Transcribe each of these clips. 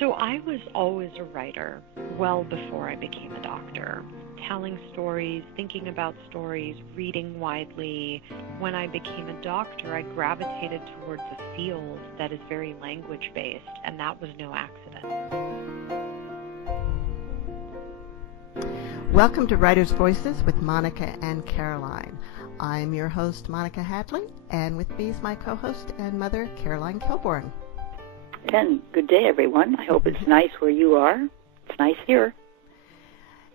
So I was always a writer, well before I became a doctor. Telling stories, thinking about stories, reading widely. When I became a doctor, I gravitated towards a field that is very language-based, and that was no accident. Welcome to Writers' Voices with Monica and Caroline. I'm your host, Monica Hadley, and with me is my co-host and mother, Caroline Kilborn. And good day, everyone. I hope it's nice where you are. It's nice here.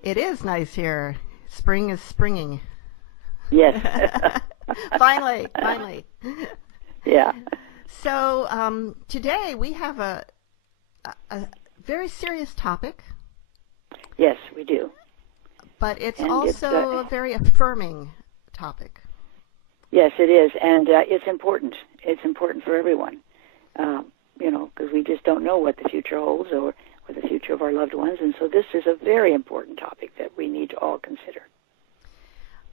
It is nice here. Spring is springing. Yes. Finally. Yeah. So today we have a very serious topic. Yes, we do. But it's also a very affirming topic. Yes, it is. And it's important. It's important for everyone. Because we just don't know what the future holds or the future of our loved ones. And so this is a very important topic that we need to all consider.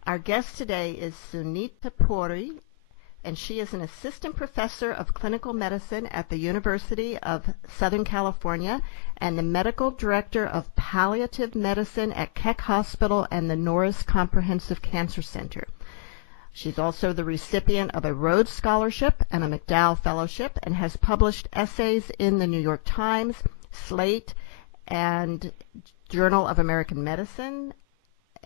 Our guest today is Sunita Puri, and she is an assistant professor of clinical medicine at the University of Southern California and the medical director of palliative medicine at Keck Hospital and the Norris Comprehensive Cancer Center. She's also the recipient of a Rhodes Scholarship and a McDowell Fellowship and has published essays in the New York Times, Slate, and Journal of American Medicine,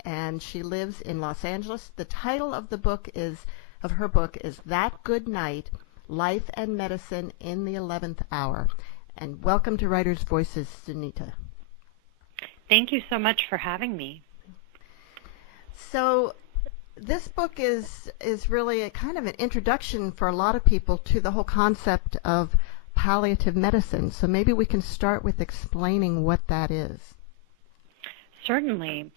and she lives in Los Angeles. The title of her book is That Good Night, Life and Medicine in the 11th Hour. And welcome to Writers' Voices, Sunita. Thank you so much for having me. So this book is really a kind of an introduction for a lot of people to the whole concept of palliative medicine. So maybe we can start with explaining what that is. Certainly.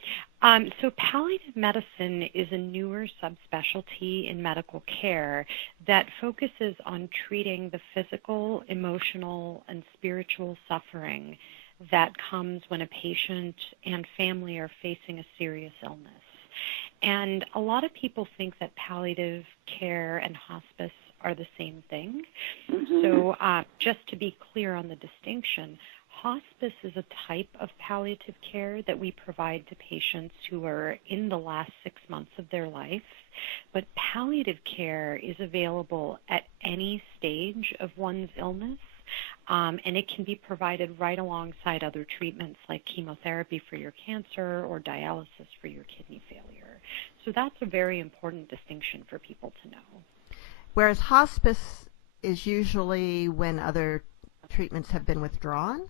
So palliative medicine is a newer subspecialty in medical care that focuses on treating the physical, emotional, and spiritual suffering that comes when a patient and family are facing a serious illness. And a lot of people think that palliative care and hospice are the same thing. Mm-hmm. So just to be clear on the distinction, hospice is a type of palliative care that we provide to patients who are in the last 6 months of their life. But palliative care is available at any stage of one's illness. And it can be provided right alongside other treatments like chemotherapy for your cancer or dialysis for your kidney failure. So that's a very important distinction for people to know. Whereas hospice is usually when other treatments have been withdrawn?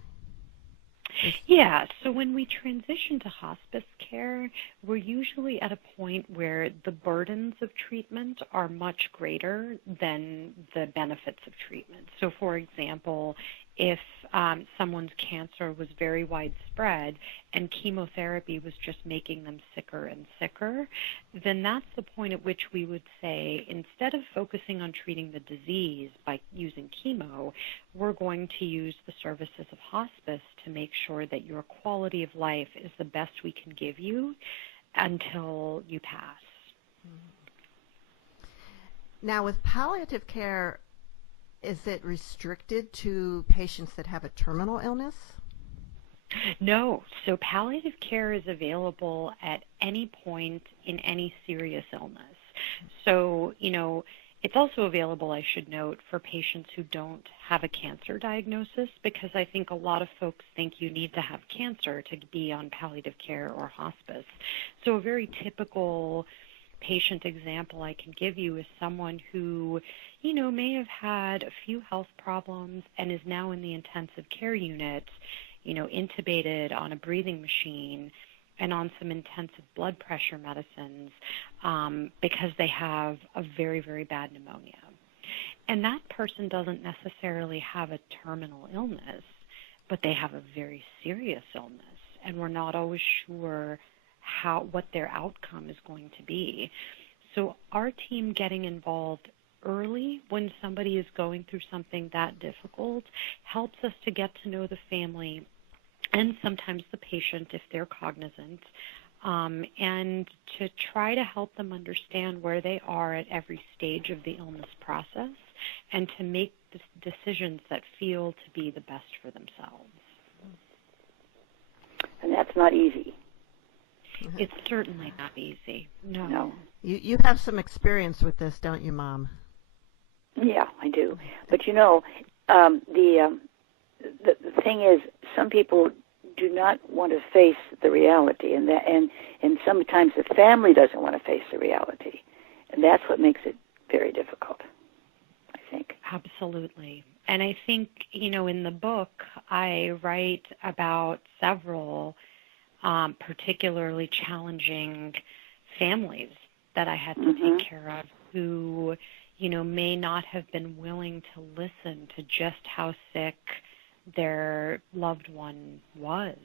Yeah, so when we transition to hospice care, we're usually at a point where the burdens of treatment are much greater than the benefits of treatment. So, for example, if someone's cancer was very widespread and chemotherapy was just making them sicker and sicker, then that's the point at which we would say, instead of focusing on treating the disease by using chemo, we're going to use the services of hospice to make sure that your quality of life is the best we can give you until you pass. Now, with palliative care, is it restricted to patients that have a terminal illness? No. So palliative care is available at any point in any serious illness. So, it's also available, I should note, for patients who don't have a cancer diagnosis, because I think a lot of folks think you need to have cancer to be on palliative care or hospice. So a very typical patient example I can give you is someone who, may have had a few health problems and is now in the intensive care unit, intubated on a breathing machine and on some intensive blood pressure medicines because they have a very, very bad pneumonia. And that person doesn't necessarily have a terminal illness, but they have a very serious illness, and we're not always sure what their outcome is going to be. So our team getting involved early when somebody is going through something that difficult helps us to get to know the family and sometimes the patient if they're cognizant, and to try to help them understand where they are at every stage of the illness process and to make decisions that feel to be the best for themselves. And that's not easy. It's certainly not easy. No. No. You have some experience with this, don't you, Mom? Yeah, I do. But you know, the thing is, some people do not want to face the reality, and sometimes the family doesn't want to face the reality, and that's what makes it very difficult, I think. Absolutely. And I think, in the book, I write about several particularly challenging families that I had to take care of who, may not have been willing to listen to just how sick their loved one was,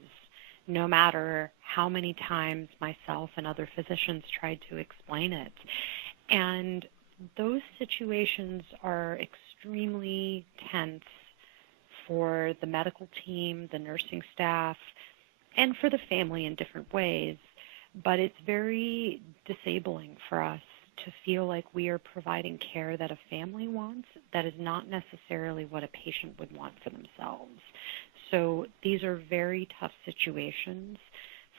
no matter how many times myself and other physicians tried to explain it. And those situations are extremely tense for the medical team, the nursing staff, and for the family in different ways. But it's very disabling for us to feel like we are providing care that a family wants that is not necessarily what a patient would want for themselves. So these are very tough situations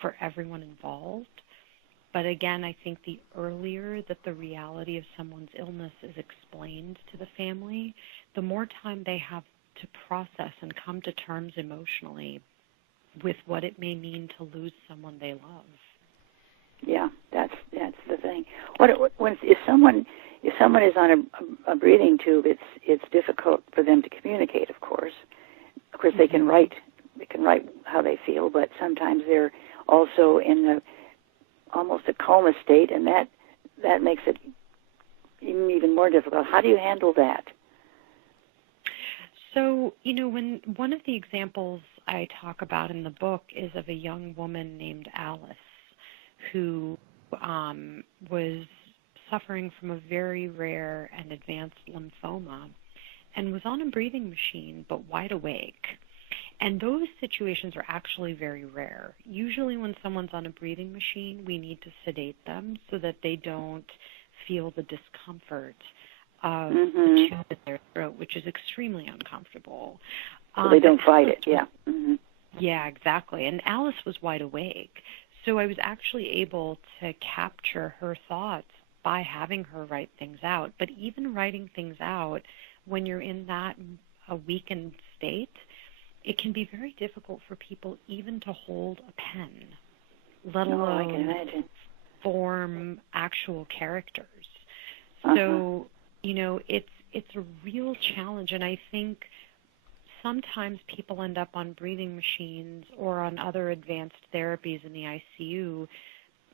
for everyone involved. But again, I think the earlier that the reality of someone's illness is explained to the family, the more time they have to process and come to terms emotionally with what it may mean to lose someone they love. Yeah, that's the thing. If someone is on a breathing tube, it's difficult for them to communicate. Of course, they can write how they feel, but sometimes they're also in almost a coma state, and that makes it even more difficult. How do you handle that? So, when one of the examples I talk about in the book is of a young woman named Alice who was suffering from a very rare and advanced lymphoma and was on a breathing machine but wide awake. And those situations are actually very rare. Usually when someone's on a breathing machine, we need to sedate them so that they don't feel the discomfort of the tube in their throat, which is extremely uncomfortable. So they don't fight it, yeah. Yeah, exactly. And Alice was wide awake. So I was actually able to capture her thoughts by having her write things out. But even writing things out, when you're in that a weakened state, it can be very difficult for people even to hold a pen, let alone I can imagine. form actual characters. So, it's a real challenge, and I think sometimes people end up on breathing machines or on other advanced therapies in the ICU,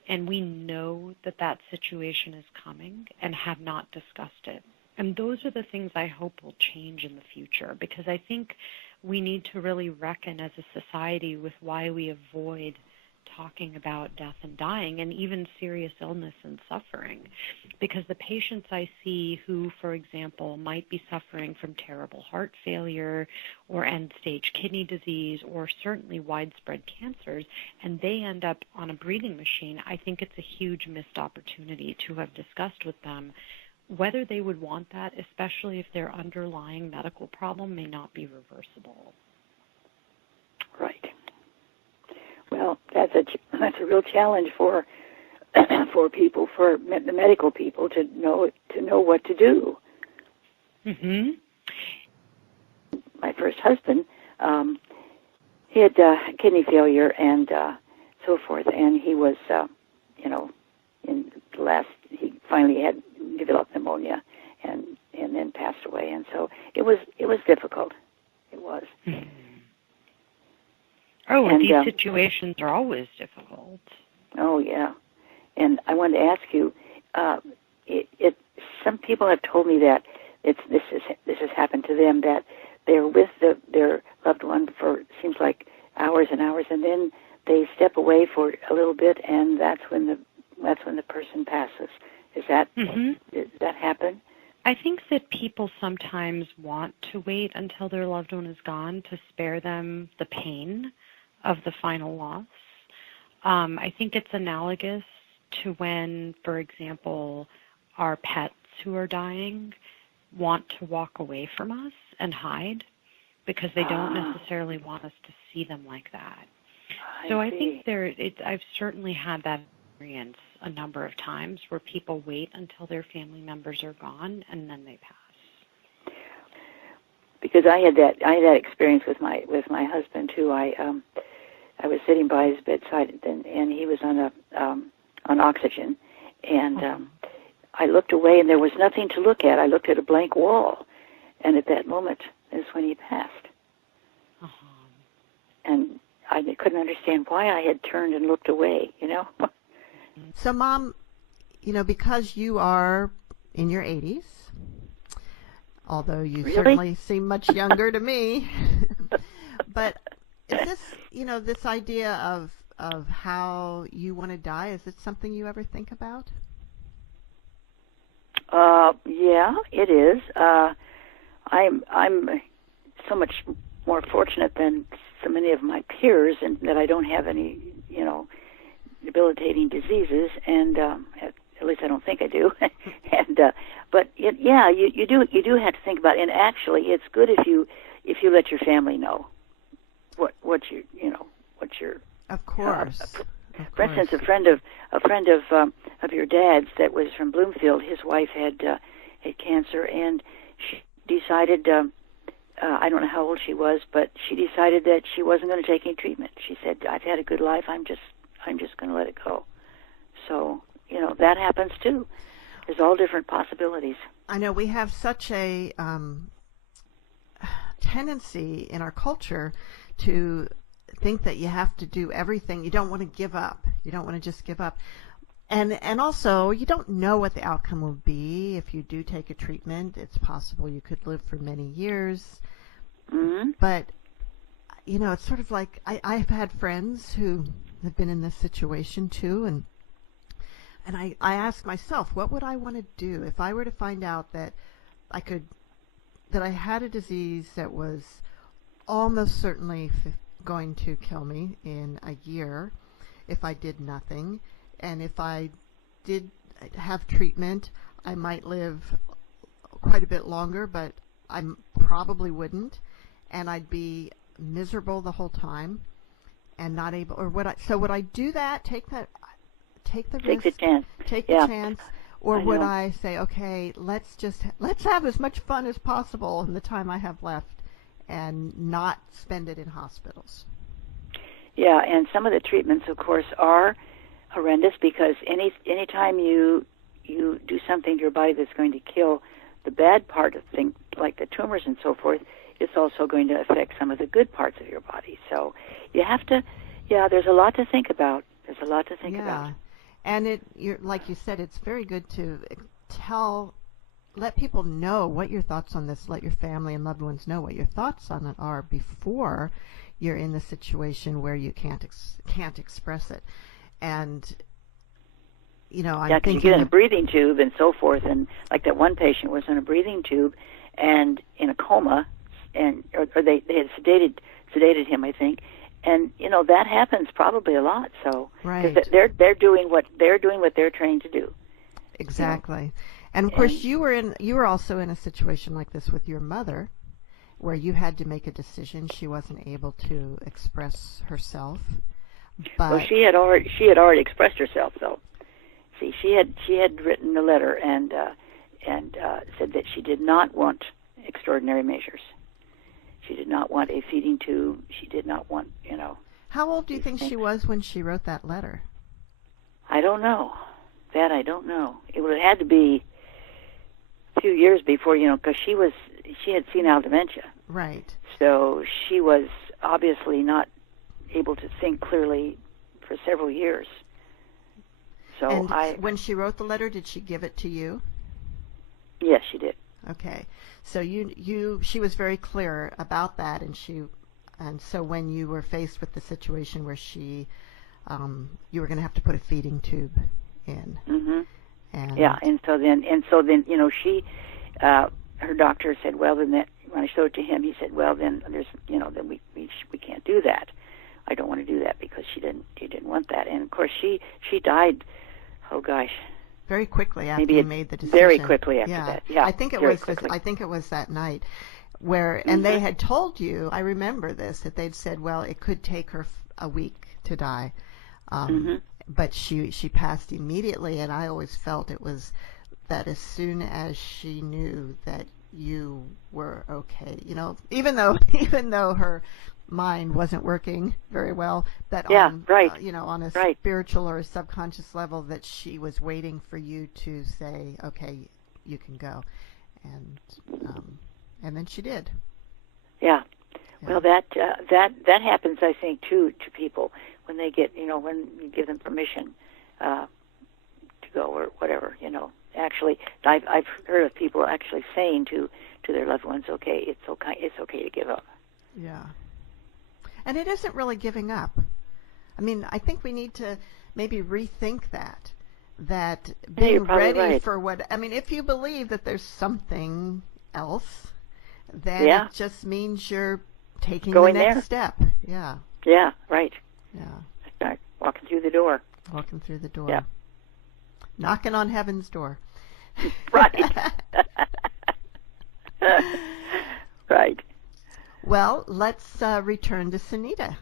and we know that situation is coming and have not discussed it. And those are the things I hope will change in the future, because I think we need to really reckon as a society with why we avoid talking about death and dying and even serious illness and suffering. Because the patients I see who, for example, might be suffering from terrible heart failure or end-stage kidney disease or certainly widespread cancers, and they end up on a breathing machine, I think it's a huge missed opportunity to have discussed with them whether they would want that, especially if their underlying medical problem may not be reversible. Right. Well, that's a real challenge for people, for the medical people, to know what to do. My first husband, he had kidney failure and so forth, and he was, in the last, he finally had developed pneumonia and then passed away, and so it was difficult. It was. Oh, and these situations are always difficult. Oh, yeah. And I wanted to ask you, some people have told me that this has happened to them, that they're with their loved one for, seems like, hours and hours, and then they step away for a little bit, and that's when the person passes. Does that happen? I think that people sometimes want to wait until their loved one is gone to spare them the pain of the final loss. I think it's analogous to when, for example, our pets who are dying want to walk away from us and hide because they don't necessarily want us to see them like that. I think I've certainly had that experience a number of times where people wait until their family members are gone and then they pass. Because I had that experience with my husband too. I was sitting by his bedside and he was on oxygen, and I looked away and there was nothing to look at. I looked at a blank wall, and at that moment is when he passed. And I couldn't understand why I had turned and looked away, So, Mom, because you are in your 80s, although you certainly seem much younger to me, but is this, this idea of how you want to die, is it something you ever think about? Yeah, it is. I'm so much more fortunate than so many of my peers, in that I don't have any, debilitating diseases, and at least I don't think I do. But you do have to think about it. And actually, it's good if you let your family know what your of course. For instance, a friend of your dad's that was from Bloomfield, his wife had cancer, and she decided. I don't know how old she was, but she decided that she wasn't going to take any treatment. She said, "I've had a good life. I'm just going to let it go." So that happens too. There's all different possibilities. I know we have such a tendency in our culture to think that you have to do everything. You don't want to give up. You don't want to just give up. And also, you don't know what the outcome will be if you do take a treatment. It's possible you could live for many years. Mm-hmm. But, it's sort of like I've had friends who have been in this situation too, and I ask myself, what would I want to do if I were to find out that I had a disease that was almost certainly going to kill me in a year if I did nothing, and if I did have treatment, I might live quite a bit longer, but I probably wouldn't, and I'd be miserable the whole time and not able, or would I do that, take the risk, take the chance, or would I say, okay, let's have as much fun as possible in the time I have left and not spend it in hospitals? Yeah, and some of the treatments, of course, are horrendous, because any time you do something to your body that's going to kill the bad part of things like the tumors and so forth, it's also going to affect some of the good parts of your body. So you have to, there's a lot to think about. Yeah, and like you said, it's very good to let people know what your thoughts on this, let your family and loved ones know what your thoughts on it are before you're in the situation where you can't express it. And I'm thinking, you get in a breathing tube and so forth, and like that one patient was in a breathing tube and in a coma, and or they had sedated him, I think, and that happens probably a lot. So right, they're doing what they're trained to do. Exactly, and of course you were also in a situation like this with your mother, where you had to make a decision. She wasn't able to express herself. But well, she had already expressed herself, though. See, she had written a letter and said that she did not want extraordinary measures. She did not want a feeding tube. She did not want, How old do you think she was when she wrote that letter? I don't know. That I don't know. It would have had to be a few years before, because she had senile dementia. Right. So she was obviously not able to think clearly for several years. So and when she wrote the letter, did she give it to you? Yes, she did. Okay, so she was very clear about that, and so when you were faced with the situation where you were going to have to put a feeding tube in. Mm-hmm. And so then she her doctor said, well, then when I showed it to him, he said, well, then there's then we can't do that. I don't want to do that because he didn't want that. And of course she died. Oh gosh. Very quickly after you made the decision. Very quickly after that. Yeah. I think it was that night. where, and they had told you, I remember this, that they'd said, well, it could take her a week to die. But she passed immediately, and I always felt it was that as soon as she knew that you were okay, even though her mind wasn't working very well, that on on a spiritual or a subconscious level, that she was waiting for you to say, okay, you can go, and then she did. Yeah. Well, that happens, I think, too, to people when they get, when you give them permission to go or whatever. Actually, I've heard of people actually saying to their loved ones, "Okay, it's okay to give up." Yeah. And it isn't really giving up. I mean, I think we need to maybe rethink that being ready for what, I mean, if you believe that there's something else, then it just means you're taking the next step. Yeah. Yeah, right. Yeah. Walking through the door. Walking through the door. Yeah. Knocking on heaven's door. Right. Right. Well, let's return to Sunita.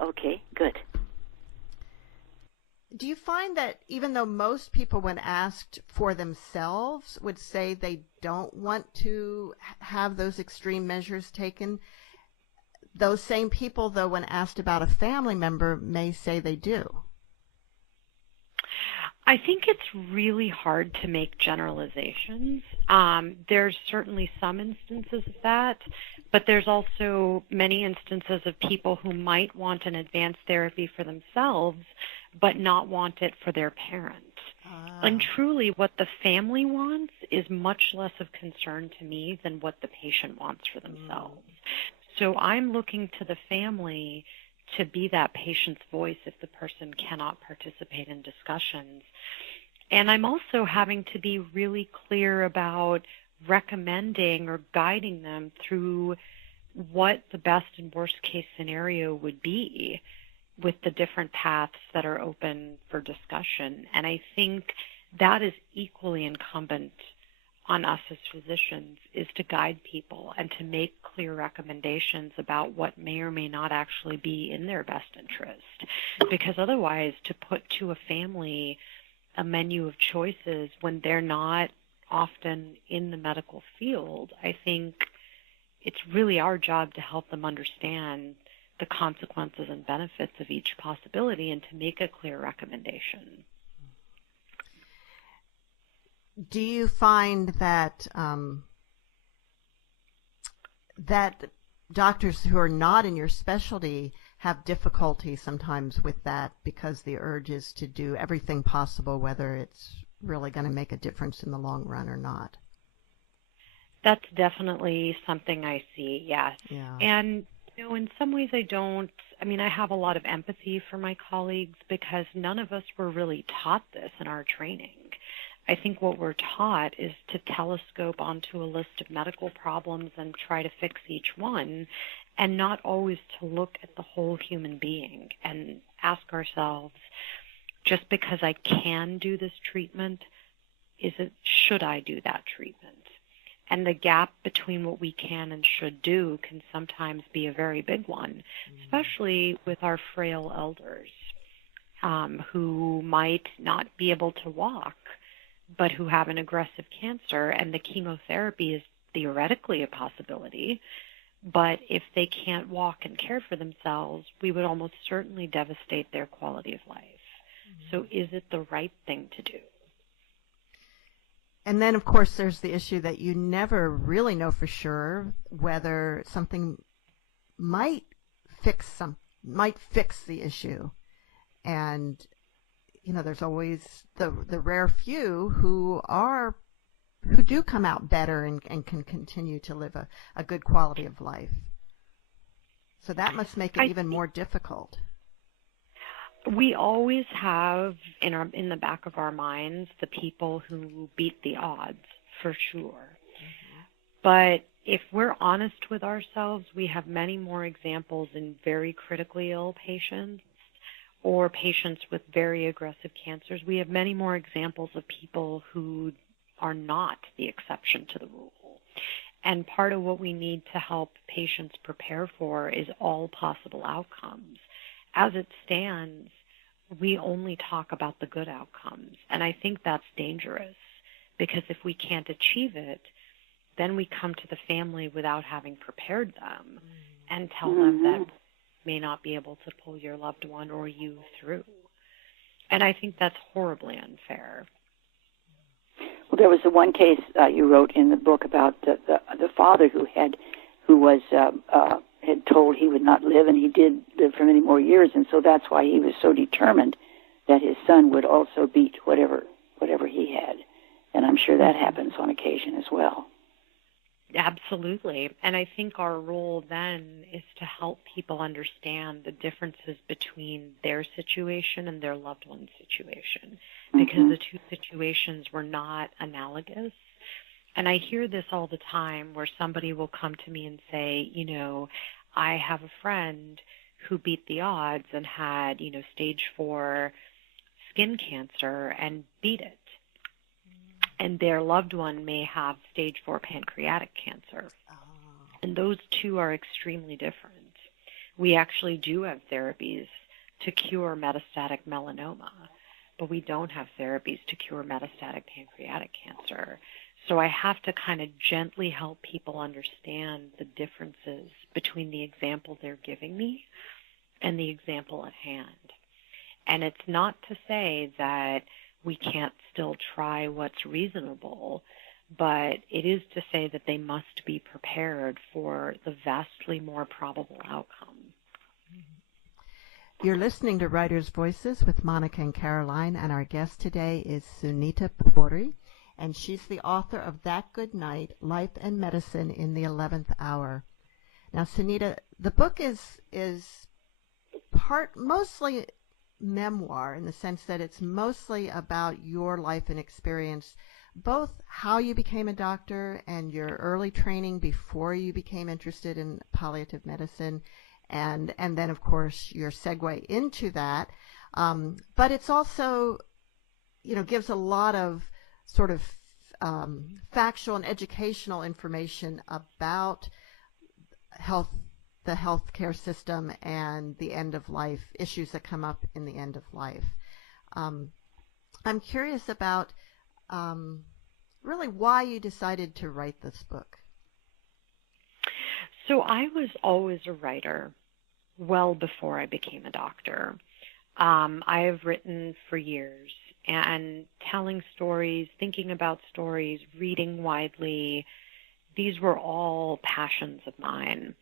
Okay, good. Do you find that even though most people, when asked for themselves, would say they don't want to have those extreme measures taken, those same people, though, when asked about a family member, may say they do? I think it's really hard to make generalizations. There's certainly some instances of that, but there's also many instances of people who might want an advanced therapy for themselves, but not want it for their parent. And truly, what the family wants is much less of concern to me than what the patient wants for themselves. So I'm looking to the family to be that patient's voice if the person cannot participate in discussions. And I'm also having to be really clear about recommending or guiding them through what the best and worst case scenario would be with the different paths that are open for discussion. And I think that is equally incumbent on us as physicians, is to guide people and to make clear recommendations about what may or may not actually be in their best interest. Because otherwise, to put to a family a menu of choices when they're not often in the medical field, I think it's really our job to help them understand the consequences and benefits of each possibility and to make a clear recommendation. Do you find that that doctors who are not in your specialty have difficulty sometimes with that because the urge is to do everything possible, whether it's really going to make a difference in the long run or not? That's definitely something I see, yes. Yeah. And in some ways I have a lot of empathy for my colleagues because none of us were really taught this in our training. I think what we're taught is to telescope onto a list of medical problems and try to fix each one, and not always to look at the whole human being and ask ourselves, just because I can do this treatment, should I do that treatment? And the gap between what we can and should do can sometimes be a very big one, especially with our frail elders who might not be able to walk, but who have an aggressive cancer, and the chemotherapy is theoretically a possibility. But if they can't walk and care for themselves, we would almost certainly devastate their quality of life. So is it the right thing to do? And then, of course, there's the issue that you never really know for sure whether something might fix the issue. And, there's always the rare few who do come out better and can continue to live a good quality of life. So that must make it even more difficult. We always have in the back of our minds the people who beat the odds, for sure. But if we're honest with ourselves, we have many more examples in very critically ill patients or patients with very aggressive cancers. We have many more examples of people who are not the exception to the rule. And part of what we need to help patients prepare for is all possible outcomes. As it stands, we only talk about the good outcomes. And I think that's dangerous, because if we can't achieve it, then we come to the family without having prepared them and tell them that may not be able to pull your loved one or you through. And I think that's horribly unfair. Well, there was the one case you wrote in the book about the father who had told he would not live, and he did live for many more years, and so that's why he was so determined that his son would also beat whatever he had. And I'm sure that happens on occasion as well. Absolutely. And I think our role then is to help people understand the differences between their situation and their loved one's situation, because the two situations were not analogous. And I hear this all the time, where somebody will come to me and say, I have a friend who beat the odds and had, stage 4 skin cancer and beat it. And their loved one may have stage 4 pancreatic cancer. And those two are extremely different. We actually do have therapies to cure metastatic melanoma, but we don't have therapies to cure metastatic pancreatic cancer. So I have to kind of gently help people understand the differences between the example they're giving me and the example at hand. And it's not to say that we can't still try what's reasonable, but it is to say that they must be prepared for the vastly more probable outcome. You're listening to Writers' Voices with Monica and Caroline, and our guest today is Sunita Puri, and she's the author of That Good Night, Life and Medicine in the 11th Hour. Now, Sunita, the book is mostly memoir, in the sense that it's mostly about your life and experience, both how you became a doctor and your early training before you became interested in palliative medicine, and then, of course, your segue into that. But it's also, gives a lot of sort of factual and educational information about the healthcare system and the end of life, issues that come up in the end of life. I'm curious about really why you decided to write this book. So I was always a writer well before I became a doctor. I have written for years, and telling stories, thinking about stories, reading widely, these were all passions of mine.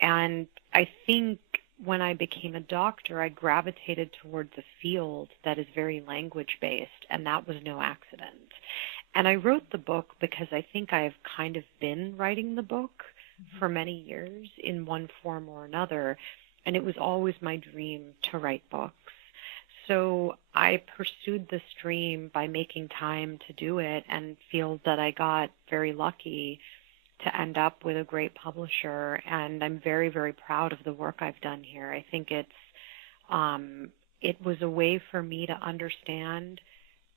And I think when I became a doctor, I gravitated towards a field that is very language-based, and that was no accident. And I wrote the book because I think I've kind of been writing the book for many years in one form or another, and it was always my dream to write books. So I pursued this dream by making time to do it, and feel that I got very lucky to end up with a great publisher, and I'm very, very proud of the work I've done here. I think it was a way for me to understand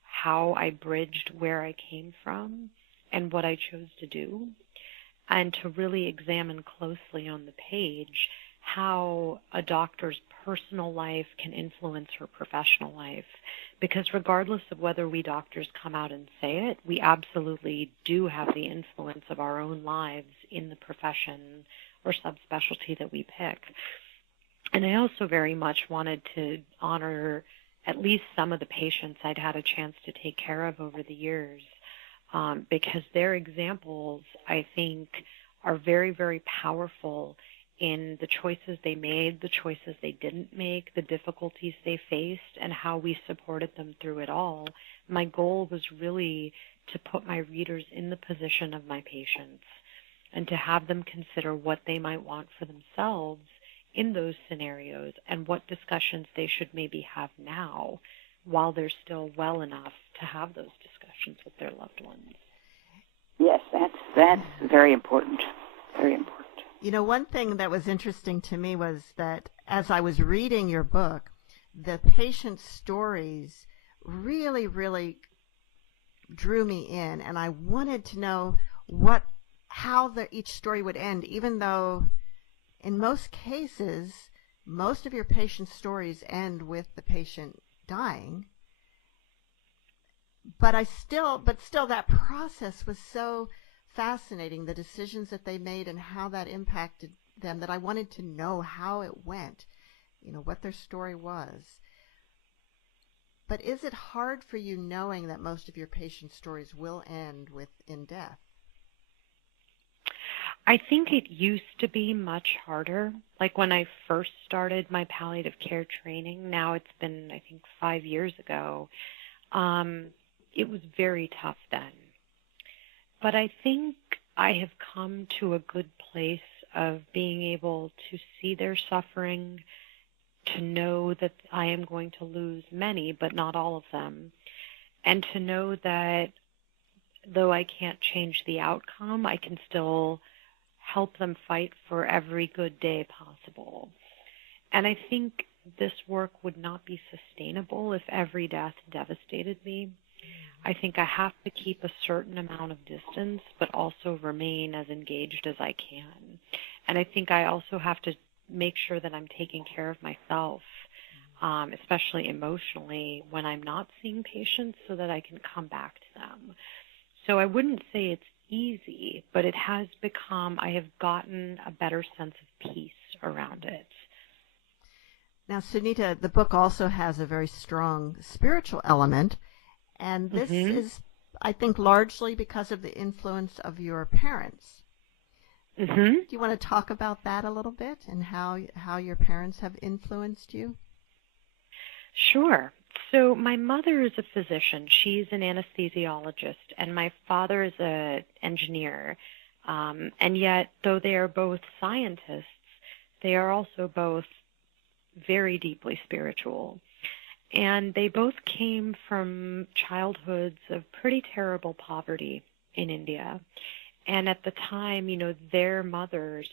how I bridged where I came from and what I chose to do, and to really examine closely on the page how a doctor's personal life can influence her professional life. Because regardless of whether we doctors come out and say it, we absolutely do have the influence of our own lives in the profession or subspecialty that we pick. And I also very much wanted to honor at least some of the patients I'd had a chance to take care of over the years, because their examples, I think, are very, very powerful in the choices they made, the choices they didn't make, the difficulties they faced, and how we supported them through it all. My goal was really to put my readers in the position of my patients and to have them consider what they might want for themselves in those scenarios and what discussions they should maybe have now while they're still well enough to have those discussions with their loved ones. Yes, that's very important. Very important. One thing that was interesting to me was that as I was reading your book, the patient's stories really, really drew me in, and I wanted to know how each story would end, even though in most cases, most of your patient's stories end with the patient dying. But still that process was so fascinating, the decisions that they made and how that impacted them, that I wanted to know how it went, what their story was. But is it hard for you knowing that most of your patient stories will end in death? I think it used to be much harder. Like when I first started my palliative care training, now it's been, I think, 5 years ago, it was very tough then. But I think I have come to a good place of being able to see their suffering, to know that I am going to lose many, but not all of them, and to know that though I can't change the outcome, I can still help them fight for every good day possible. And I think this work would not be sustainable if every death devastated me. I think I have to keep a certain amount of distance, but also remain as engaged as I can. And I think I also have to make sure that I'm taking care of myself, especially emotionally, when I'm not seeing patients, so that I can come back to them. So I wouldn't say it's easy, but it has become, I have gotten a better sense of peace around it. Now, Sunita, the book also has a very strong spiritual element, and this is, I think, largely because of the influence of your parents. Do you want to talk about that a little bit and how your parents have influenced you? Sure. So my mother is a physician. She's an anesthesiologist, and my father is an engineer. And yet, though they are both scientists, they are also both very deeply spiritual. And they both came from childhoods of pretty terrible poverty in India. And at the time, their mothers,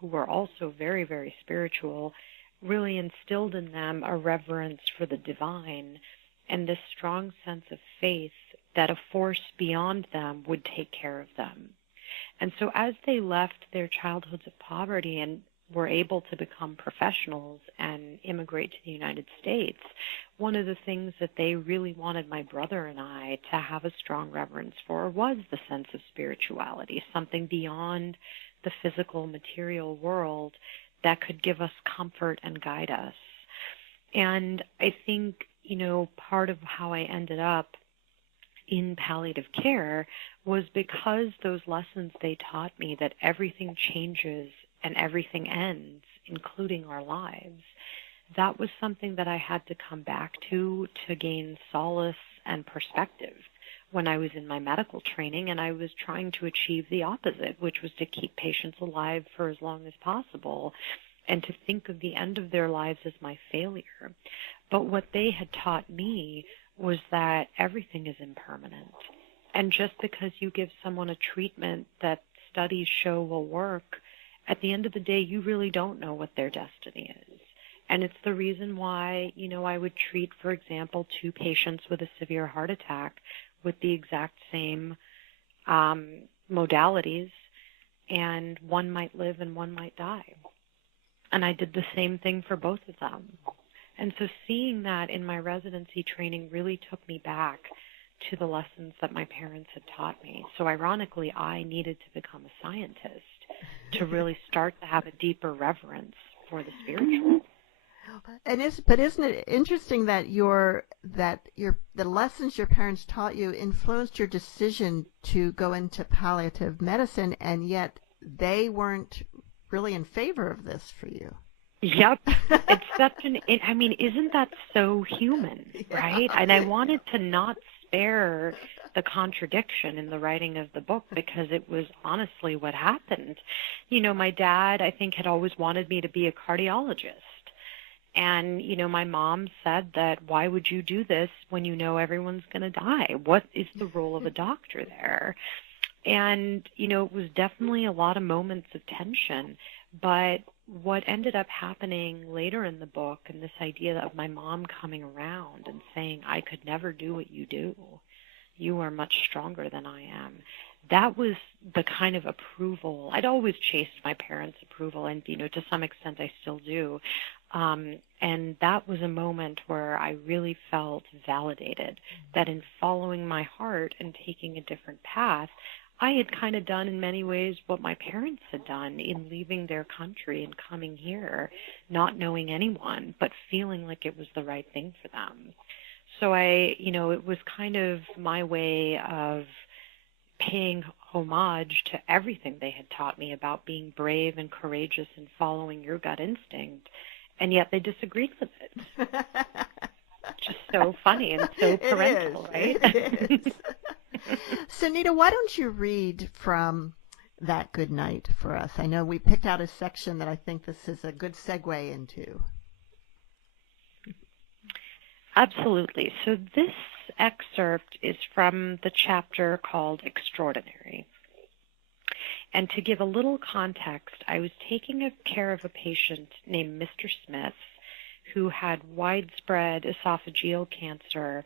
who were also very, very spiritual, really instilled in them a reverence for the divine and this strong sense of faith that a force beyond them would take care of them. And so as they left their childhoods of poverty and were able to become professionals and immigrate to the United States, one of the things that they really wanted my brother and I to have a strong reverence for was the sense of spirituality, something beyond the physical material world that could give us comfort and guide us. And I think, part of how I ended up in palliative care was because those lessons they taught me, that everything changes and everything ends, including our lives. That was something that I had to come back to gain solace and perspective when I was in my medical training, and I was trying to achieve the opposite, which was to keep patients alive for as long as possible and to think of the end of their lives as my failure. But what they had taught me was that everything is impermanent. And just because you give someone a treatment that studies show will work, at the end of the day, you really don't know what their destiny is. And it's the reason why, I would treat, for example, 2 patients with a severe heart attack with the exact same modalities, and one might live and one might die. And I did the same thing for both of them. And so seeing that in my residency training really took me back to the lessons that my parents had taught me. So ironically, I needed to become a scientist to really start to have a deeper reverence for the spiritual. But isn't it interesting that the lessons your parents taught you influenced your decision to go into palliative medicine, and yet they weren't really in favor of this for you? Yep. It's isn't that so human, right? And I wanted to not spare the contradiction in the writing of the book, because it was honestly what happened. My dad, I think, had always wanted me to be a cardiologist. And, my mom said that, why would you do this when you know everyone's going to die? What is the role of a doctor there? And, it was definitely a lot of moments of tension. But what ended up happening later in the book, and this idea of my mom coming around and saying, I could never do what you do. You are much stronger than I am. that was the kind of approval. I'd always chased my parents' approval, and, to some extent I still do. And that was a moment where I really felt validated that in following my heart and taking a different path, I had kind of done in many ways what my parents had done in leaving their country and coming here, not knowing anyone, but feeling like it was the right thing for them. So it was kind of my way of paying homage to everything they had taught me about being brave and courageous and following your gut instinct, and yet they disagreed with it. Just so funny and so parental, right? It is. Sunita, why don't you read from That Good Night for us? I know we picked out a section that I think this is a good segue into. Absolutely. So this excerpt is from the chapter called Extraordinary. And to give a little context, I was taking care of a patient named Mr. Smith who had widespread esophageal cancer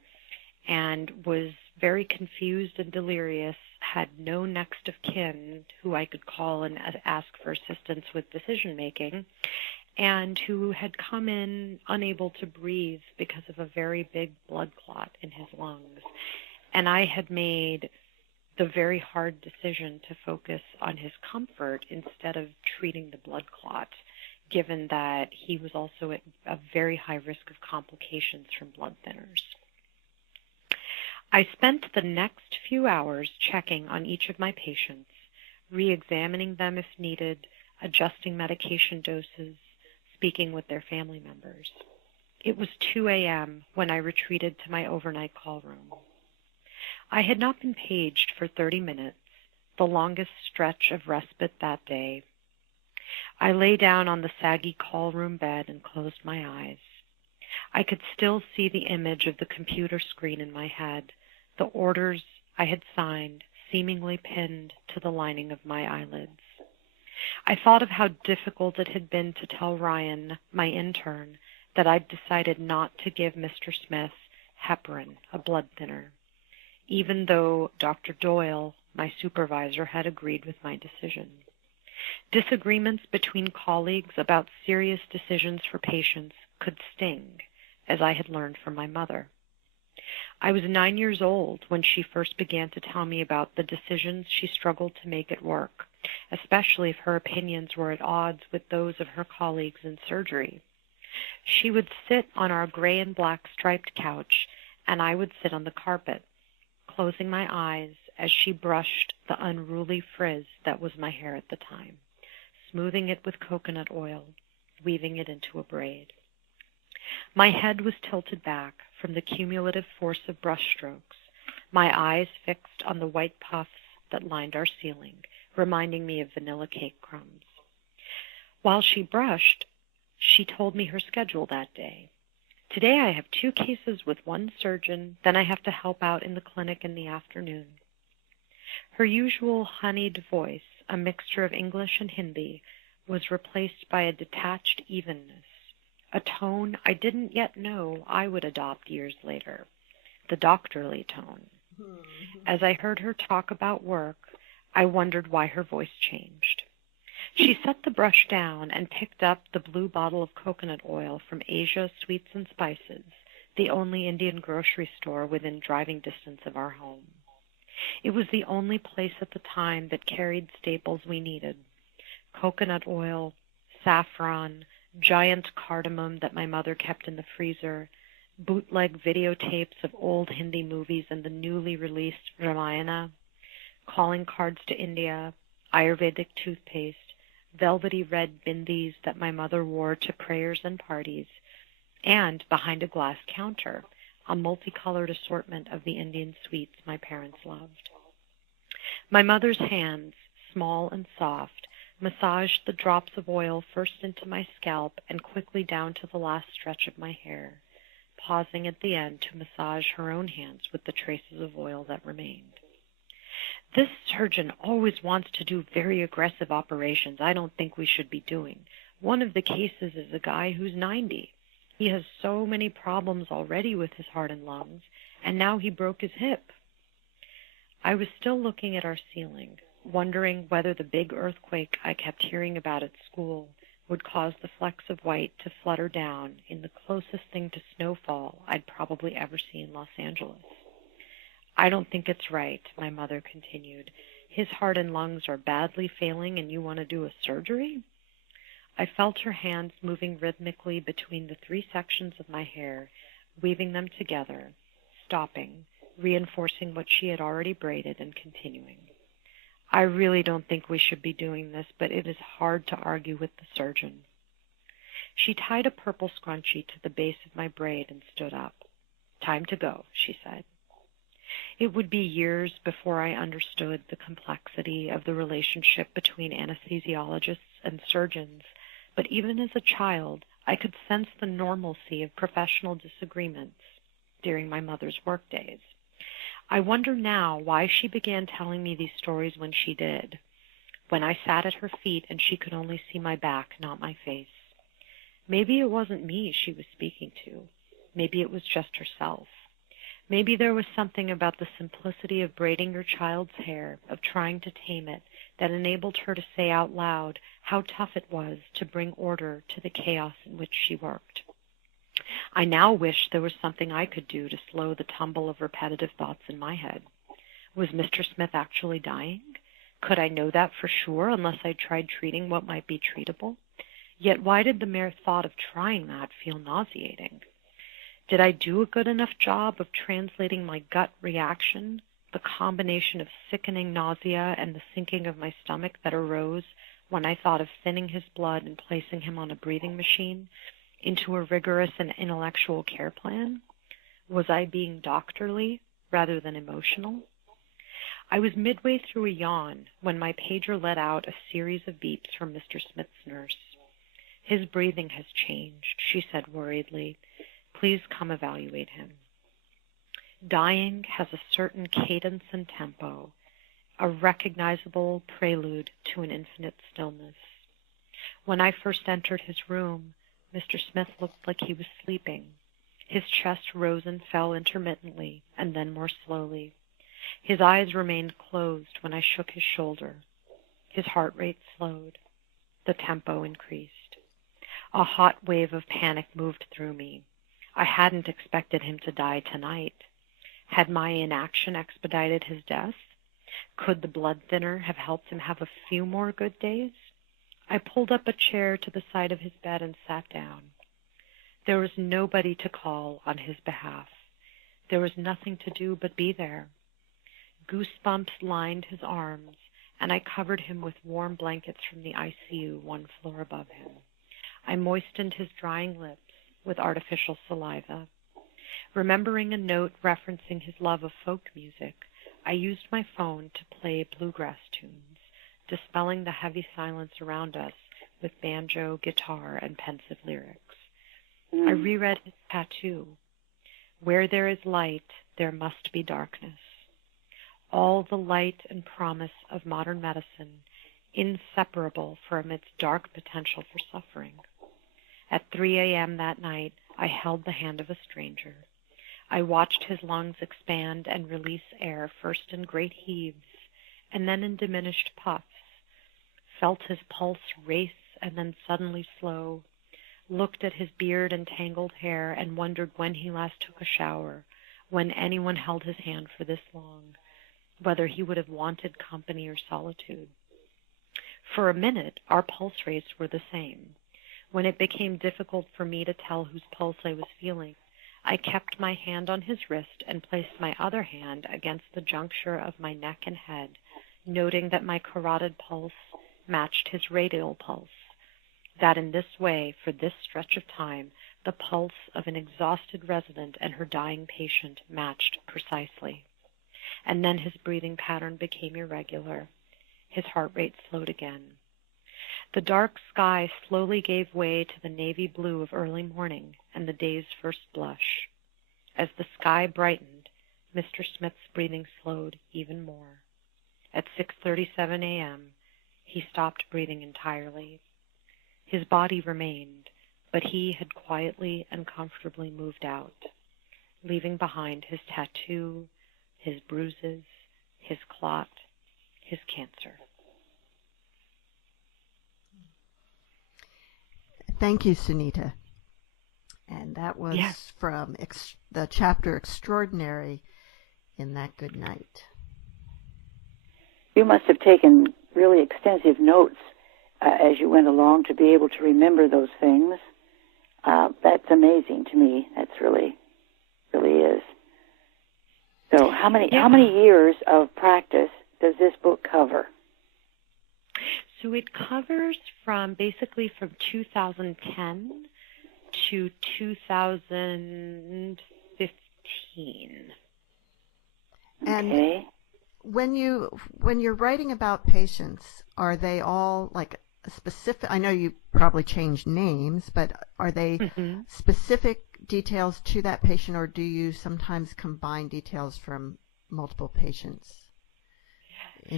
and was very confused and delirious, had no next of kin who I could call and ask for assistance with decision making, and who had come in unable to breathe because of a very big blood clot in his lungs. And I had made the very hard decision to focus on his comfort instead of treating the blood clot, given that he was also at a very high risk of complications from blood thinners. I spent the next few hours checking on each of my patients, re-examining them if needed, adjusting medication doses, speaking with their family members. It was 2 a.m. when I retreated to my overnight call room. I had not been paged for 30 minutes, the longest stretch of respite that day. I lay down on the saggy call room bed and closed my eyes. I could still see the image of the computer screen in my head, the orders I had signed seemingly pinned to the lining of my eyelids. I thought of how difficult it had been to tell Ryan, my intern, that I'd decided not to give Mr. Smith heparin, a blood thinner, even though Dr. Doyle, my supervisor, had agreed with my decision. Disagreements between colleagues about serious decisions for patients could sting, as I had learned from my mother. I was 9 years old when she first began to tell me about the decisions she struggled to make at work, especially if her opinions were at odds with those of her colleagues in surgery. She would sit on our gray and black striped couch, and I would sit on the carpet, closing my eyes as she brushed the unruly frizz that was my hair at the time, smoothing it with coconut oil, weaving it into a braid. My head was tilted back from the cumulative force of brushstrokes, my eyes fixed on the white puffs that lined our ceiling, reminding me of vanilla cake crumbs. While she brushed, she told me her schedule that day. Today I have 2 cases with 1 surgeon, then I have to help out in the clinic in the afternoon. Her usual honeyed voice, a mixture of English and Hindi, was replaced by a detached evenness, a tone I didn't yet know I would adopt years later, the doctorly tone. As I heard her talk about work, I wondered why her voice changed. She set the brush down and picked up the blue bottle of coconut oil from Asia Sweets and Spices, the only Indian grocery store within driving distance of our home. It was the only place at the time that carried staples we needed: coconut oil, saffron, giant cardamom that my mother kept in the freezer, bootleg videotapes of old Hindi movies and the newly released Ramayana, calling cards to India, Ayurvedic toothpaste, velvety red bindis that my mother wore to prayers and parties, and, behind a glass counter, a multicolored assortment of the Indian sweets my parents loved. My mother's hands, small and soft, massaged the drops of oil first into my scalp and quickly down to the last stretch of my hair, pausing at the end to massage her own hands with the traces of oil that remained. This surgeon always wants to do very aggressive operations I don't think we should be doing. One of the cases is a guy who's 90. He has so many problems already with his heart and lungs, and now he broke his hip. I was still looking at our ceiling, wondering whether the big earthquake I kept hearing about at school would cause the flecks of white to flutter down in the closest thing to snowfall I'd probably ever see in Los Angeles. I don't think it's right, my mother continued. His heart and lungs are badly failing and you want to do a surgery? I felt her hands moving rhythmically between the three sections of my hair, weaving them together, stopping, reinforcing what she had already braided, and continuing. I really don't think we should be doing this, but it is hard to argue with the surgeon. She tied a purple scrunchie to the base of my braid and stood up. Time to go, she said. It would be years before I understood the complexity of the relationship between anesthesiologists and surgeons, but even as a child, I could sense the normalcy of professional disagreements during my mother's workdays. I wonder now why she began telling me these stories when she did, when I sat at her feet and she could only see my back, not my face. Maybe it wasn't me she was speaking to. Maybe it was just herself. Maybe there was something about the simplicity of braiding your child's hair, of trying to tame it, that enabled her to say out loud how tough it was to bring order to the chaos in which she worked. I now wish there was something I could do to slow the tumble of repetitive thoughts in my head. Was Mr. Smith actually dying? Could I know that for sure unless I tried treating what might be treatable? Yet why did the mere thought of trying that feel nauseating? Did I do a good enough job of translating my gut reaction, the combination of sickening nausea and the sinking of my stomach that arose when I thought of thinning his blood and placing him on a breathing machine, into a rigorous and intellectual care plan? Was I being doctorly rather than emotional? I was midway through a yawn when my pager let out a series of beeps from Mr. Smith's nurse. His breathing has changed, she said worriedly. Please come evaluate him. Dying has a certain cadence and tempo, a recognizable prelude to an infinite stillness. When I first entered his room, Mr. Smith looked like he was sleeping. His chest rose and fell intermittently, and then more slowly. His eyes remained closed when I shook his shoulder. His heart rate slowed. The tempo increased. A hot wave of panic moved through me. I hadn't expected him to die tonight. Had my inaction expedited his death? Could the blood thinner have helped him have a few more good days? I pulled up a chair to the side of his bed and sat down. There was nobody to call on his behalf. There was nothing to do but be there. Goosebumps lined his arms, and I covered him with warm blankets from the ICU 1 floor above him. I moistened his drying lips with artificial saliva. Remembering a note referencing his love of folk music, I used my phone to play bluegrass tunes, dispelling the heavy silence around us with banjo, guitar, and pensive lyrics. I reread his tattoo. Where there is light, there must be darkness. All the light and promise of modern medicine, inseparable from its dark potential for suffering. At 3 a.m. that night, I held the hand of a stranger. I watched his lungs expand and release air, first in great heaves, and then in diminished puffs, felt his pulse race and then suddenly slow, looked at his beard and tangled hair and wondered when he last took a shower, when anyone held his hand for this long, whether he would have wanted company or solitude. For a minute, our pulse rates were the same. When it became difficult for me to tell whose pulse I was feeling, I kept my hand on his wrist and placed my other hand against the juncture of my neck and head, noting that my carotid pulse matched his radial pulse, that in this way, for this stretch of time, the pulse of an exhausted resident and her dying patient matched precisely. And then his breathing pattern became irregular. His heart rate slowed again. The dark sky slowly gave way to the navy blue of early morning and the day's first blush. As the sky brightened, Mr. Smith's breathing slowed even more. At 6:37 a.m., he stopped breathing entirely. His body remained, but he had quietly and comfortably moved out, leaving behind his tattoo, his bruises, his clot, his cancer. Thank you, Sunita. And that was from the chapter Extraordinary in That Good Night. You must have taken really extensive notes as you went along to be able to remember those things. That's amazing to me. That's really is. So how many years of practice does this book cover? So it covers from 2010 to 2015. And okay. When you're writing about patients, are they all like specific? I know you probably changed names, but are they specific details to that patient, or do you sometimes combine details from multiple patients?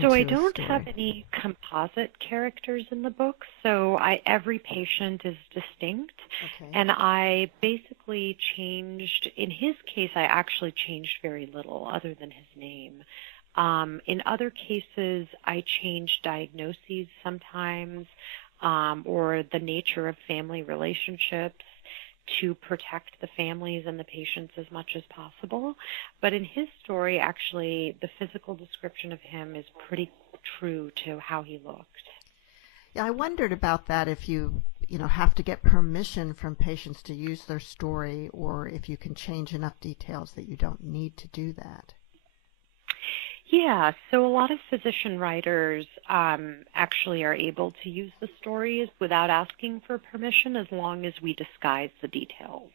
So I don't have any composite characters in the book, so every patient is distinct. Okay. And I basically changed, in his case, I actually changed very little other than his name. In other cases, I changed diagnoses sometimes, or the nature of family relationships to protect the families and the patients as much as possible. But in his story, actually, the physical description of him is pretty true to how he looked. Yeah, I wondered about that, if you have to get permission from patients to use their story, or if you can change enough details that you don't need to do that. Yeah, so a lot of physician writers actually are able to use the stories without asking for permission, as long as we disguise the details.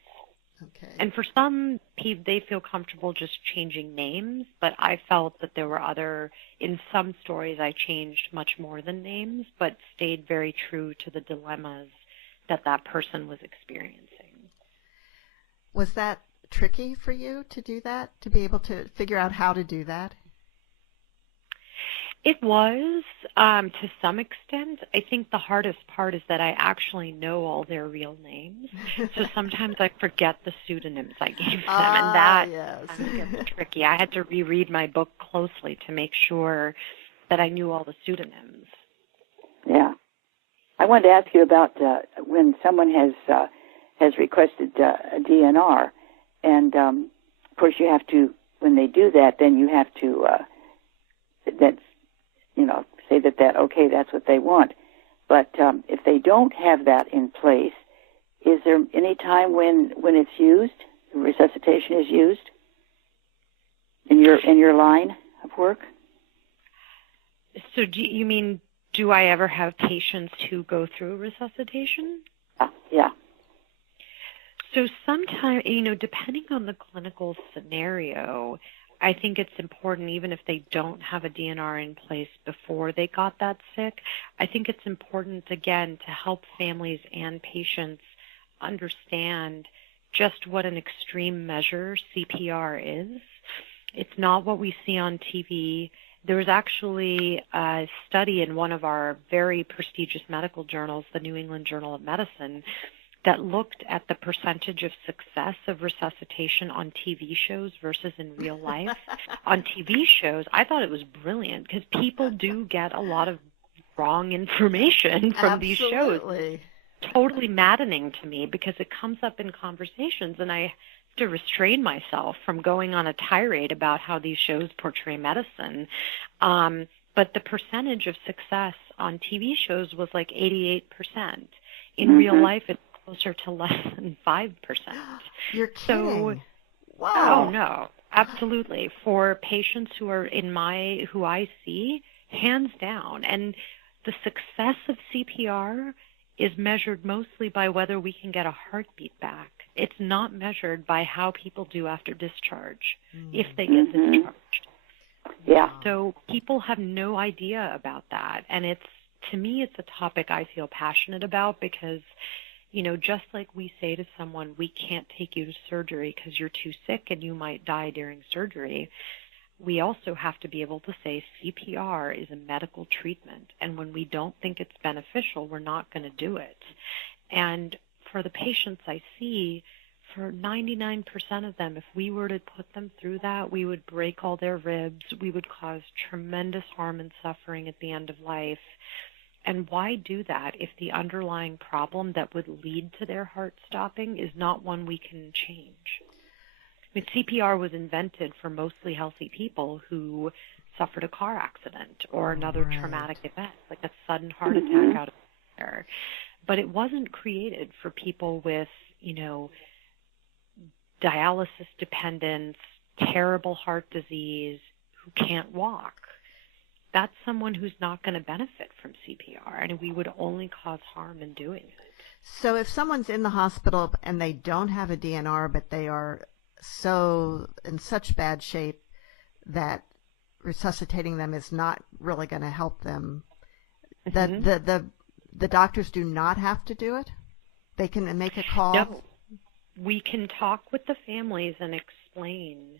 Okay. And for some people, they feel comfortable just changing names, but I felt that there were in some stories I changed much more than names, but stayed very true to the dilemmas that person was experiencing. Was that tricky for you to do that, to be able to figure out how to do that? It was, to some extent. I think the hardest part is that I actually know all their real names, so sometimes I forget the pseudonyms I gave them, and that gets tricky. I had to reread my book closely to make sure that I knew all the pseudonyms. Yeah. I wanted to ask you about when someone has requested a DNR, and of course you have to, when they do that, then you have to, say that okay, that's what they want. But if they don't have that in place, is there any time when it's used, resuscitation is used in your line of work? So you mean, do I ever have patients who go through resuscitation? Yeah. So sometimes, depending on the clinical scenario, I think it's important, even if they don't have a DNR in place before they got that sick, I think it's important, again, to help families and patients understand just what an extreme measure CPR is. It's not what we see on TV. There was actually a study in one of our very prestigious medical journals, the New England Journal of Medicine, that looked at the percentage of success of resuscitation on TV shows versus in real life. On TV shows, I thought it was brilliant, because people do get a lot of wrong information from these shows. Totally maddening to me, because it comes up in conversations, and I have to restrain myself from going on a tirade about how these shows portray medicine. But the percentage of success on TV shows was like 88%. In real life, it's closer to less than 5%. You're kidding. So, wow. Oh, no, absolutely. For patients who I see, hands down. And the success of CPR is measured mostly by whether we can get a heartbeat back. It's not measured by how people do after discharge, if they get discharged. Yeah. So people have no idea about that. And to me, it's a topic I feel passionate about, because just like we say to someone, we can't take you to surgery because you're too sick and you might die during surgery, we also have to be able to say CPR is a medical treatment, and when we don't think it's beneficial, we're not going to do it. And for the patients I see, for 99% of them, if we were to put them through that, we would break all their ribs. We would cause tremendous harm and suffering at the end of life. And why do that if the underlying problem that would lead to their heart stopping is not one we can change? I mean, CPR was invented for mostly healthy people who suffered a car accident or another traumatic event, like a sudden heart attack out of nowhere. But it wasn't created for people with, dialysis dependence, terrible heart disease, who can't walk. That's someone who's not going to benefit from CPR, and we would only cause harm in doing it. So if someone's in the hospital and they don't have a DNR, but they are in such bad shape that resuscitating them is not really going to help them, the doctors do not have to do it? They can make a call? No. We can talk with the families and explain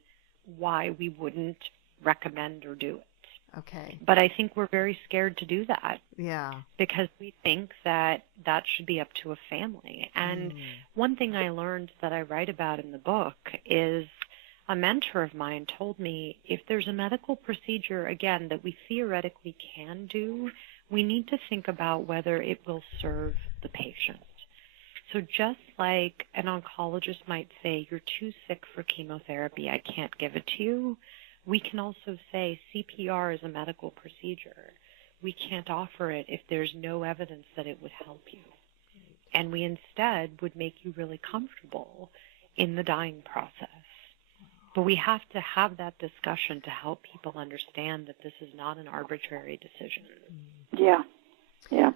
why we wouldn't recommend or do it. Okay. But I think we're very scared to do that. Yeah. Because we think that should be up to a family. And one thing I learned that I write about in the book is a mentor of mine told me if there's a medical procedure, again, that we theoretically can do, we need to think about whether it will serve the patient. So just like an oncologist might say, you're too sick for chemotherapy, I can't give it to you, we can also say CPR is a medical procedure. We can't offer it if there's no evidence that it would help you. And we instead would make you really comfortable in the dying process. But we have to have that discussion to help people understand that this is not an arbitrary decision. Yeah, yeah.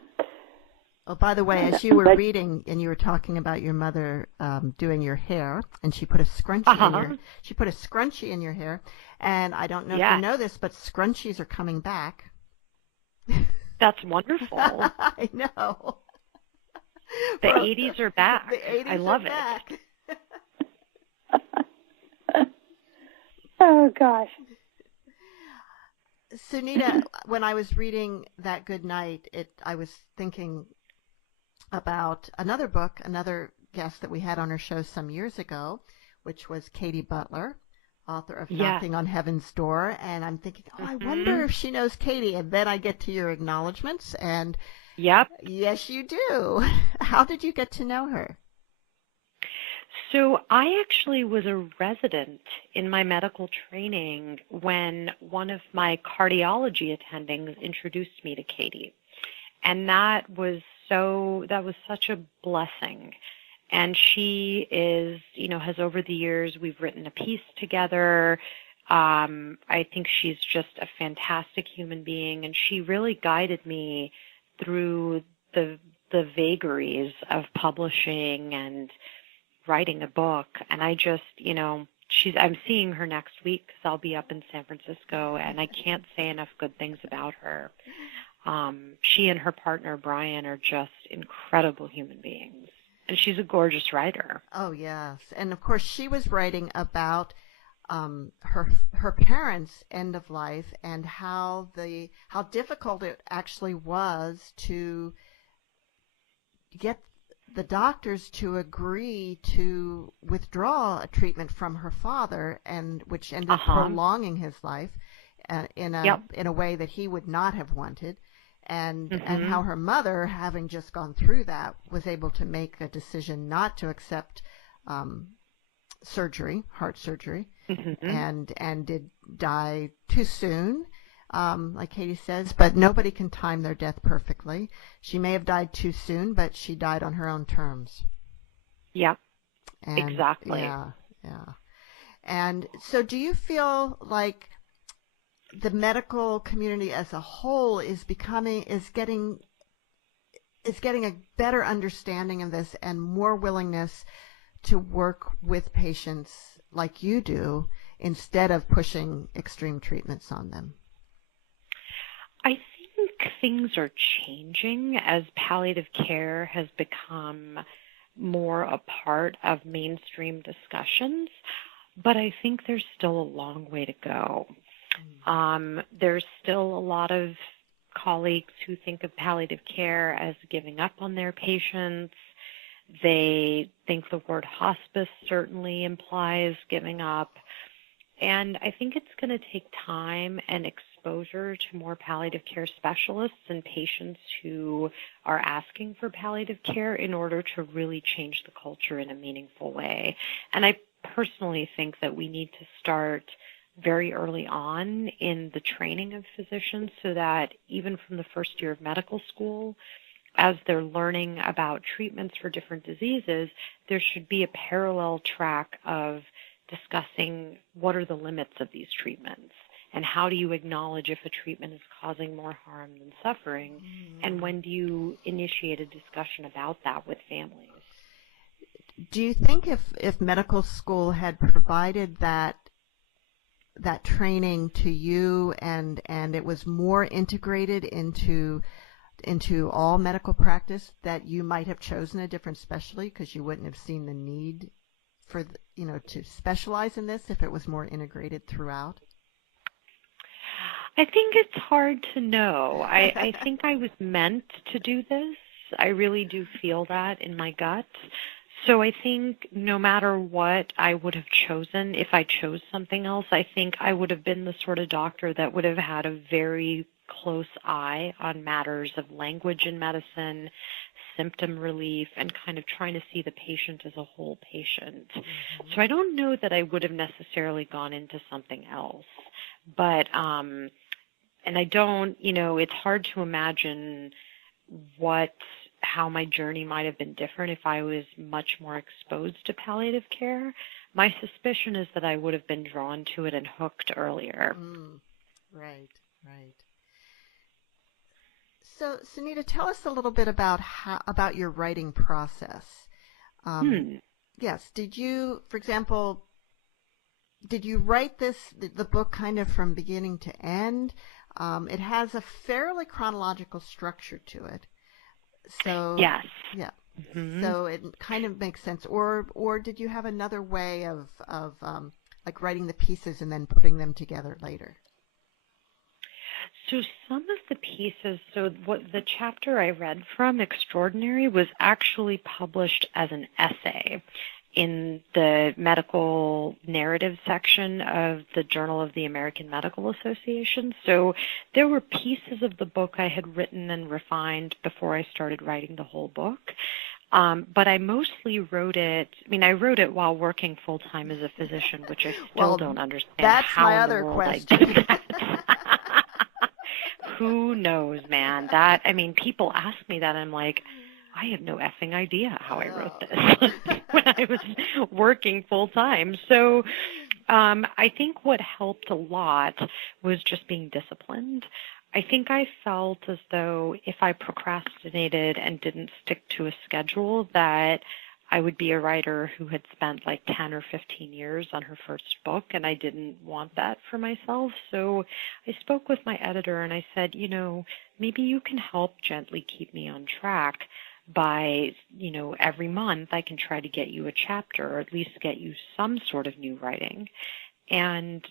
Oh, by the way, as you were reading and you were talking about your mother doing your hair, and she put a scrunchie in your hair, and I don't know if you know this, but scrunchies are coming back. That's wonderful. I know. The 80s are back. The 80s I love it. Back. Oh, gosh. Sunita, when I was reading that good night, I was thinking about another book, another guest that we had on our show some years ago, which was Katie Butler, author of Knocking on Heaven's Door. And I'm thinking, I wonder if she knows Katie. And then I get to your acknowledgments, and yes, you do. How did you get to know her? So I actually was a resident in my medical training when one of my cardiology attendings introduced me to Katie. And that was such a blessing. And she is, has over the years, we've written a piece together. I think she's just a fantastic human being, and she really guided me through the vagaries of publishing and writing a book. And I just, I'm seeing her next week because I'll be up in San Francisco, and I can't say enough good things about her. She and her partner, Brian, are just incredible human beings. And she's a gorgeous writer. Oh, yes. And, of course, she was writing about her parents' end of life and how difficult it actually was to get the doctors to agree to withdraw a treatment from her father, and which ended up prolonging his life in a way that he would not have wanted. And how her mother, having just gone through that, was able to make a decision not to accept heart surgery, and did die too soon, like Katie says. But nobody can time their death perfectly. She may have died too soon, but she died on her own terms. Yeah, and, exactly. Yeah. And so do you feel like the medical community as a whole is getting a better understanding of this and more willingness to work with patients like you do instead of pushing extreme treatments on them? I think things are changing as palliative care has become more a part of mainstream discussions, but I think there's still a long way to go. There's still a lot of colleagues who think of palliative care as giving up on their patients. They think the word hospice certainly implies giving up. And I think it's going to take time and exposure to more palliative care specialists and patients who are asking for palliative care in order to really change the culture in a meaningful way. And I personally think that we need to start very early on in the training of physicians so that even from the first year of medical school, as they're learning about treatments for different diseases, there should be a parallel track of discussing what are the limits of these treatments and how do you acknowledge if a treatment is causing more harm than suffering, and when do you initiate a discussion about that with families. Do you think if medical school had provided that training to you and it was more integrated into all medical practice, that you might have chosen a different specialty because you wouldn't have seen the need for to specialize in this if it was more integrated throughout? I think it's hard to know. I think I was meant to do this. I really do feel that in my gut. So I think no matter what I would have chosen, if I chose something else, I think I would have been the sort of doctor that would have had a very close eye on matters of language in medicine, symptom relief, and kind of trying to see the patient as a whole patient. Mm-hmm. So I don't know that I would have necessarily gone into something else. But, and I don't, it's hard to imagine how my journey might have been different if I was much more exposed to palliative care. My suspicion is that I would have been drawn to it and hooked earlier. Right. So, Sunita, tell us a little bit about your writing process. Yes, for example, did you write the book kind of from beginning to end? It has a fairly chronological structure to it. So yes. Yeah. Mm-hmm. So it kind of makes sense. Or did you have another way of like writing the pieces and then putting them together later? So some of the pieces, what the chapter I read from, Extraordinary, was actually published as an essay in the medical narrative section of the Journal of the American Medical Association. So there were pieces of the book I had written and refined before I started writing the whole book. But I mostly wrote it while working full-time as a physician, which I still don't understand how in the world I did that. Who knows, man? People ask me that, and I'm like, I have no effing idea how I wrote this when I was working full-time. So I think what helped a lot was just being disciplined. I think I felt as though if I procrastinated and didn't stick to a schedule, that I would be a writer who had spent like 10 or 15 years on her first book, and I didn't want that for myself. So I spoke with my editor and I said, maybe you can help gently keep me on track by, every month I can try to get you a chapter or at least get you some sort of new writing. And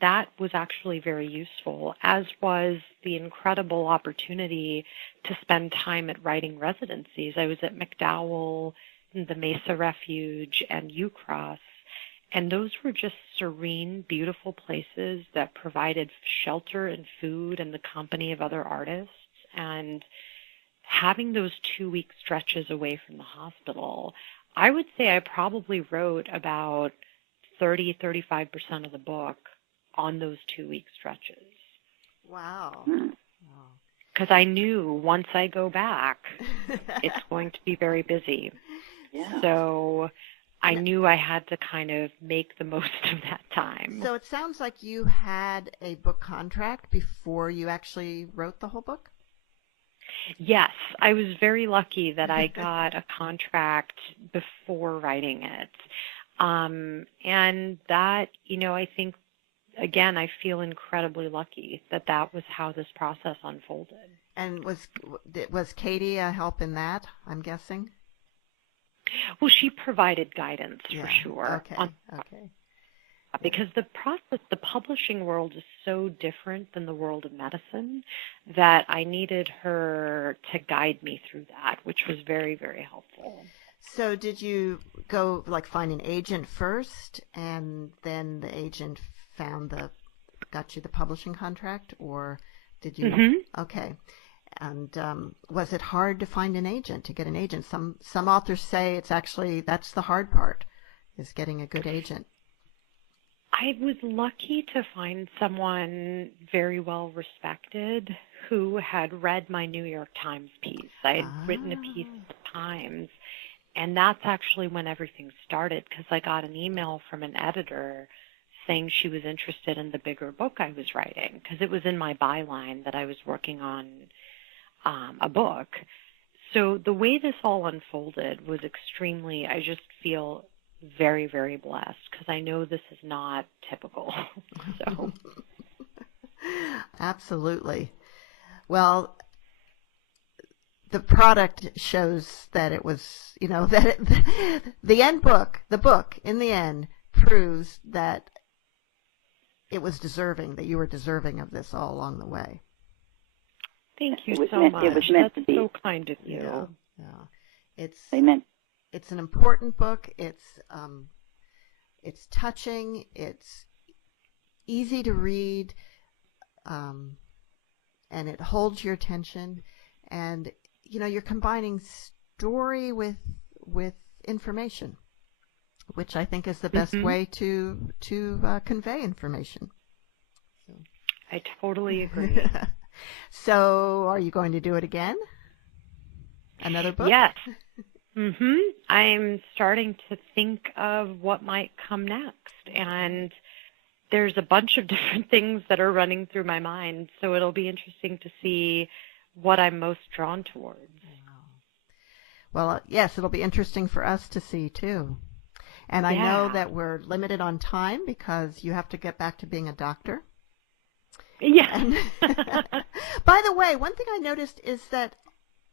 that was actually very useful, as was the incredible opportunity to spend time at writing residencies. I was at McDowell, the Mesa Refuge, and UCross, and those were just serene, beautiful places that provided shelter and food and the company of other artists. And having those 2-week stretches away from the hospital, I would say I probably wrote about 35% of the book on those 2-week stretches. Wow. Because I knew once I go back, it's going to be very busy. Yeah. So I knew I had to kind of make the most of that time. So it sounds like you had a book contract before you actually wrote the whole book? Yes, I was very lucky that I got a contract before writing it. And that, I think, again, I feel incredibly lucky that was how this process unfolded. And was Katie a help in that, I'm guessing? Well, she provided guidance for sure. Okay. Because the process, the publishing world is so different than the world of medicine that I needed her to guide me through that, which was very, very helpful. So did you go, like, find an agent first, and then the agent got you the publishing contract, or did you? Mm-hmm. Okay. And was it hard to find an agent, to get an agent? Some authors say it's actually, that's the hard part, is getting a good agent. I was lucky to find someone very well respected who had read my New York Times piece. I had written a piece at the Times, and that's actually when everything started, because I got an email from an editor saying she was interested in the bigger book I was writing, because it was in my byline that I was working on a book. So the way this all unfolded was extremely, I just feel very, very blessed, because I know this is not typical. So Absolutely. Well, the product shows that it was, the book in the end proves that it was deserving, that you were deserving of this all along the way. Thank you so much. It was meant That's to be. so kind of you. Yeah. Amen. It's an important book. It's touching. It's easy to read, and it holds your attention. And you're combining story with information, which I think is the best way to convey information. So. I totally agree. So, are you going to do it again? Another book? Yes. I'm starting to think of what might come next, and there's a bunch of different things that are running through my mind, so it'll be interesting to see what I'm most drawn towards. Well, yes, it'll be interesting for us to see, too. And I know that we're limited on time because you have to get back to being a doctor. Yeah. By the way, one thing I noticed is that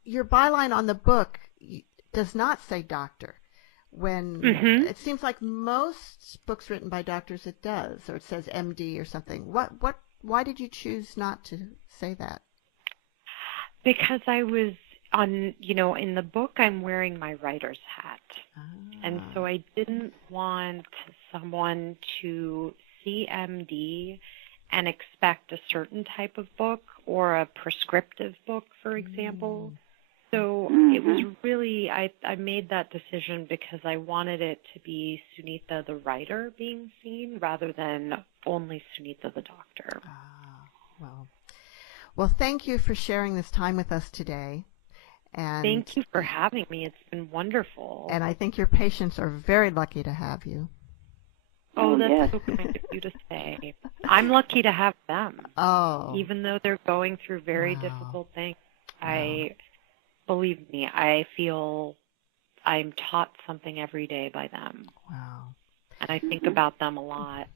your byline on the book does not say doctor. When it seems like most books written by doctors, it does, or it says MD or something. Why did you choose not to say that? Because I was in the book, I'm wearing my writer's hat. And so I didn't want someone to see MD and expect a certain type of book or a prescriptive book, for example. So it was really, I made that decision because I wanted it to be Sunita the writer being seen rather than only Sunita the doctor. Well, thank you for sharing this time with us today. And thank you for having me. It's been wonderful. And I think your patients are very lucky to have you. Oh, that's so kind of you to say. I'm lucky to have them. Oh. Even though they're going through very difficult things. Believe me, I feel I'm taught something every day by them. Wow. And I think about them a lot.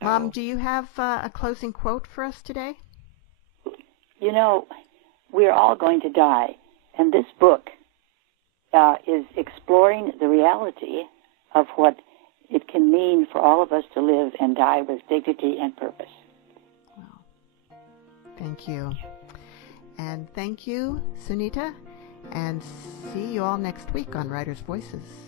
Mom, do you have a closing quote for us today? We're all going to die. And this book is exploring the reality of what it can mean for all of us to live and die with dignity and purpose. Wow. Thank you. And thank you, Sunita. And see you all next week on Writers' Voices.